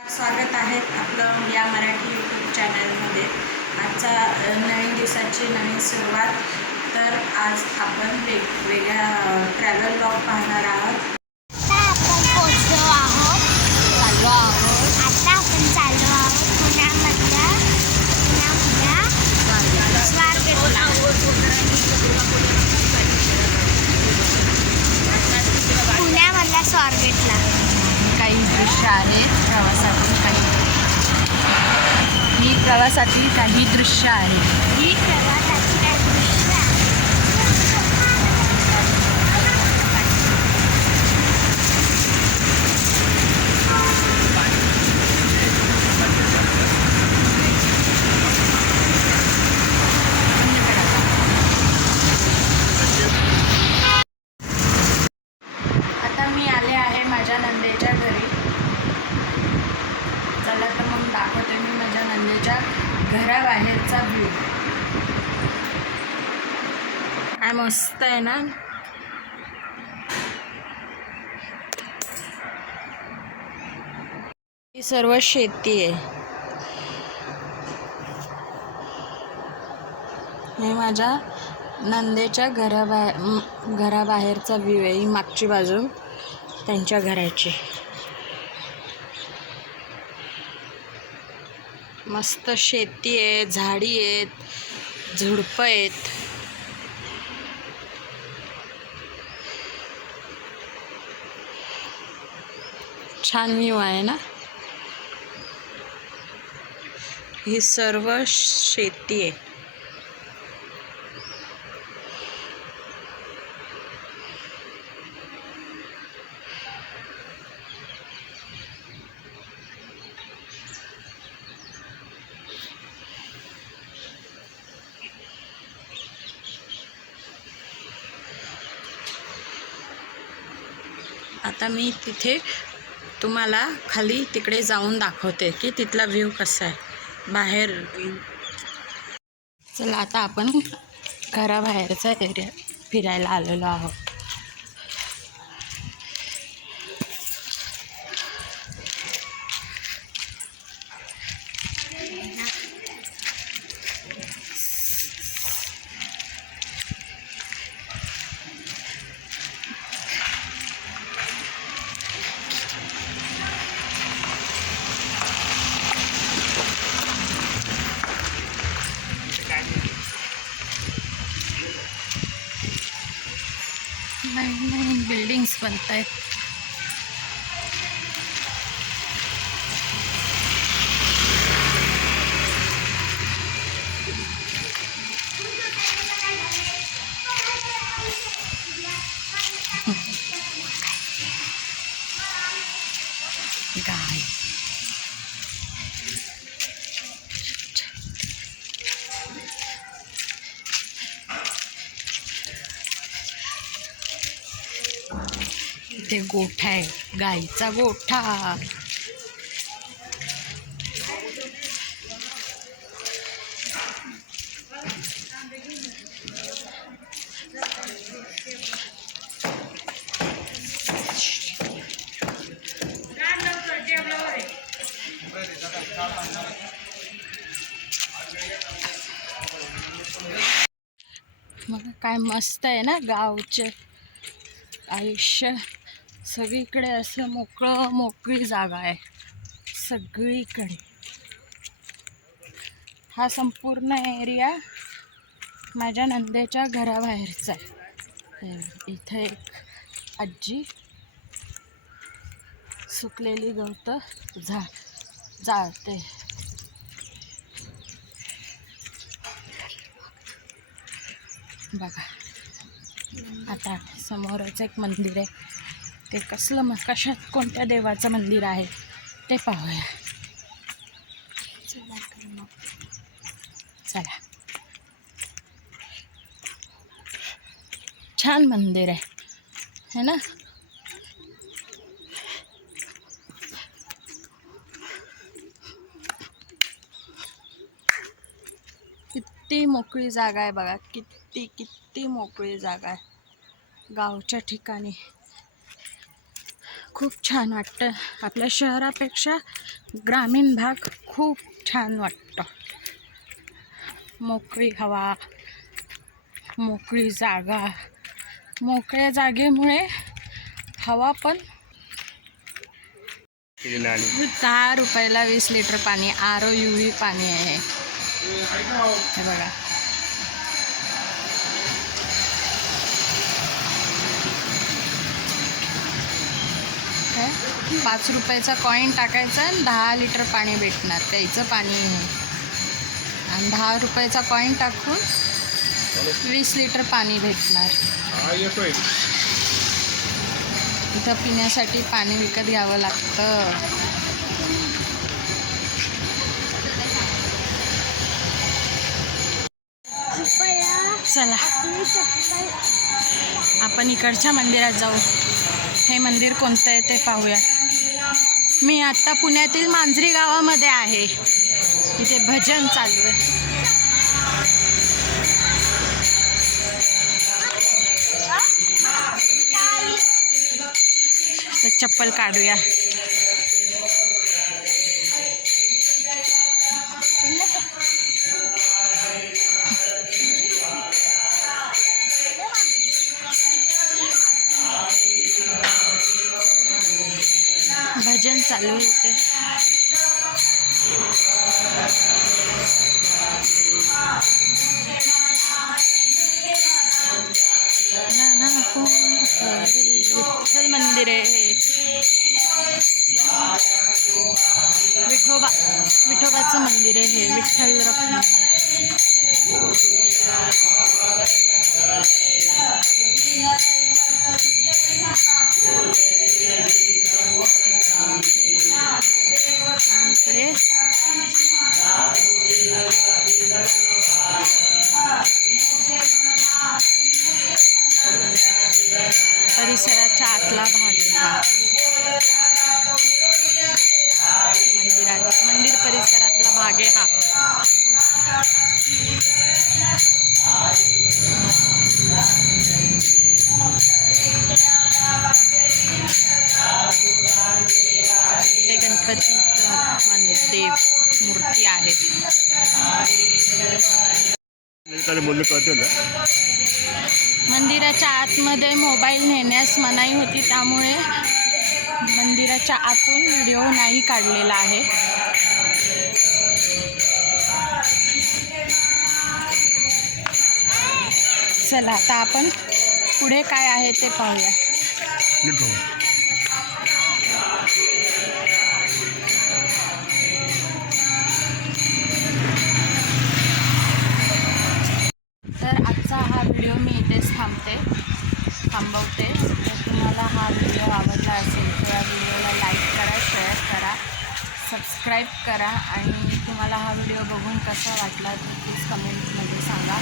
स्वागत आहे आपलं या मराठी यूट्यूब चॅनलमध्ये आजचा नवीन दिवसाची नवीन सुरुवात. तर आज आपण वेगवेगळ्या ट्रॅव्हल ब्लॉग पाहणार आहोत आता आपण पोचलो आहोत चाललो आहोत आता आपण चाललो आहोत पुण्यामधल्या पुण्यामधल्या स्वारगेटला पुण्यामधल्या स्वारगेटला काही दृश्य आहेत प्रवासातील काही ही प्रवासातील काही दृश्य आहेत ही प्रवासाची काय दृश्य आहे. आता मी आले आहे माझ्या नंदेच्या घरी चला तर मग दाखवते मी माझ्या घराबाहेरचा व्ह्यू काय मस्त आहे ना? ही सर्व शेती आहे. हे माझ्या नंदेच्या घराबा घराबाहेरचा व्ह्यू आहे. ही मागची बाजू. त्यांच्या घराची. मस्त शेती आहे झाडी आहेत झुडपं आहेत. छान व्ह्यू आहे ना? ही सर्व शेती आहे. आता मी तिथे तुम्हाला खाली तिकडे जाऊन दाखवते की तिथला व्ह्यू कसा आहे. बाहेर चला आता आपण घराबाहेरचा एरिया फिरायला आलेलो आहोत. नवीन नवीन इथे गोठा आहे. गाईचा गोठा. मग काय मस्त आहे ना गावचे आयुष्य. सगळीकडे असं मोकळं मोकळी जागा आहे. सगळीकडे. हा संपूर्ण एरिया माझ्या नंदेच्या घराबाहेरचा आहे. इथं इथे एक आजी सुकलेली गवतं झा जाळते. बघा. आता समोरच एक मंदिर आहे. ते कसलं मग कशात कोणत्या देवाचं मंदिर आहे ते पाहूया. चला चला. छान मंदिर आहे. है ना? किती मोकळी जागा आहे बघा. किती किती मोकळी जागा आहे. गावच्या ठिकाणी. खूप छान वाटतं. आपल्या शहरापेक्षा ग्रामीण भाग खूप छान वाटतं. मोकळी हवा मोकळी जागा मोकळ्या जागेमुळे हवा पण दहा रुपयाला वीस लिटर पाणी आर ओ यू व्ही पाणी आहे. हे बघा काय पाच रुपयाचा कॉईन टाकायचा आणि दहा लिटर पाणी भेटणार. प्यायचं पाणी आहे आणि दहा रुपयाचा कॉईन टाकून वीस लिटर पाणी भेटणार. इथं पिण्यासाठी पाणी विकत घ्यावं लागतं. कृपया चला. आपण इकडच्या मंदिरात जाऊ. हे मंदिर कोणतं आहे ते पाहूया. मी आत्ता पुण्यातील मांजरी गावामध्ये आहे. इथे भजन चालू आहे. तर चप्पल काढूया. मंदिर आहे हे काय बोलणं कळतं ना? मंदिराच्या आतमध्ये मोबाईल नेण्यास मनाई होती त्यामुळे मंदिराच्या आतून व्हिडिओ नाही काढलेला आहे. चला आता आपण पुढे काय आहे ते पाहूया. तर आजचा हा व्हिडिओ मी इथेच थांबते थांबवते. जर तुम्हाला हा व्हिडिओ आवडला असेल तर या व्हिडिओला लाईक करा शेअर करा सबस्क्राईब करा आणि तुम्हाला हा व्हिडिओ बघून कसा वाटला ते प्लीज कमेंटमध्ये सांगा.